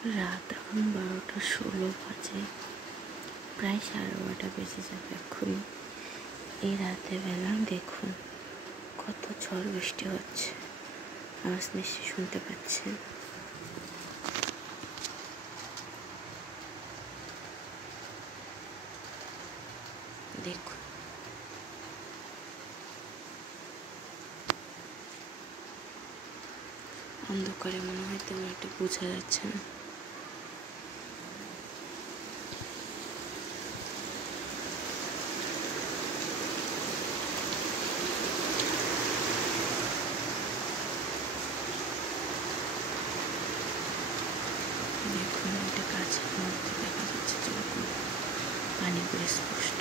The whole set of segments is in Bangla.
রাত এখন 12:16 বাজে, প্রায় 12:30 বেজে যাবে এক্ষুনি। এই রাতের বেলা দেখুন কত ঝড় বৃষ্টি হচ্ছে, আওয়াজ নিশ্চয়ই শুনতে পাচ্ছেন। দেখুন অন্ধকারে মনে হয় তেমন একটা বোঝা যাচ্ছে না। দেখুন একটা গাছের মধ্যে দেখা যাচ্ছে যেরকম পানিগুলো স্পষ্ট।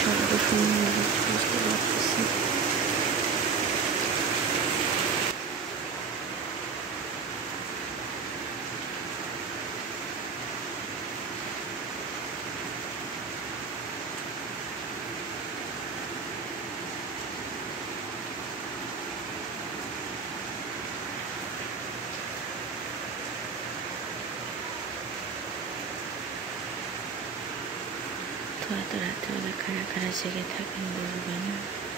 সর্বসুন্দর বুঝতে পারতেছি। তো এত রাত্রেবেলা কারা কারা জেগে থাকেন বলবেন,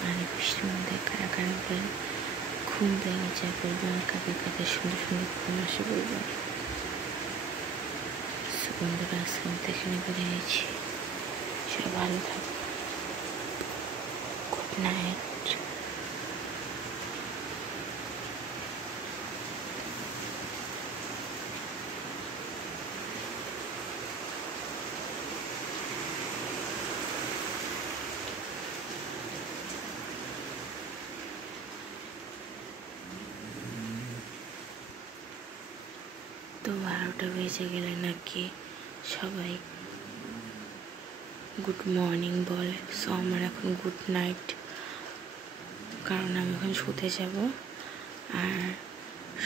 আর বৃষ্টির মধ্যে কারা কারা ঘুম ভেঙে যায় বলবেন, আর কাদের কাদের সুন্দর সুন্দর ঘুম আসে বলবেন। বন্ধুরা আজকে আমি তো এখানে বেরিয়েছি, সবাই ভালো থাকবে, গুড নাইট। তো 12টা বেজে গেলে নাকি সবাই গুড মর্নিং বলে, সো আমার এখন গুড নাইট, কারণ আমি এখন শুতে যাব। আর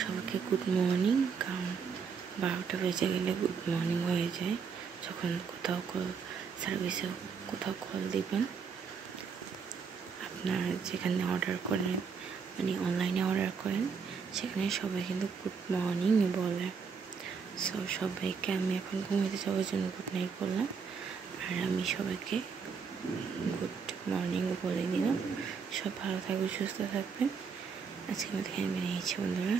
সবাইকে গুড মর্নিং, কারণ 12টা বেজে গেলে গুড মর্নিং হয়ে যায় যখন কোথাও সার্ভিসে কোথাও কল দিবেন। আপনারা যেখানে অর্ডার করেন, মানে অনলাইনে অর্ডার করেন, সেখানে সবাই কিন্তু গুড মর্নিং বলে। সো সবাইকে আমি এখন ঘুমাতে যাওয়ার জন্য গুড নাইট বললাম, আর আমি সবাইকে গুড মর্নিং বলে দিলাম। সব ভালো থাকবেন, সুস্থ থাকবেন। আজকে আমাদের এখানে বেরিয়েছি বন্ধুরা।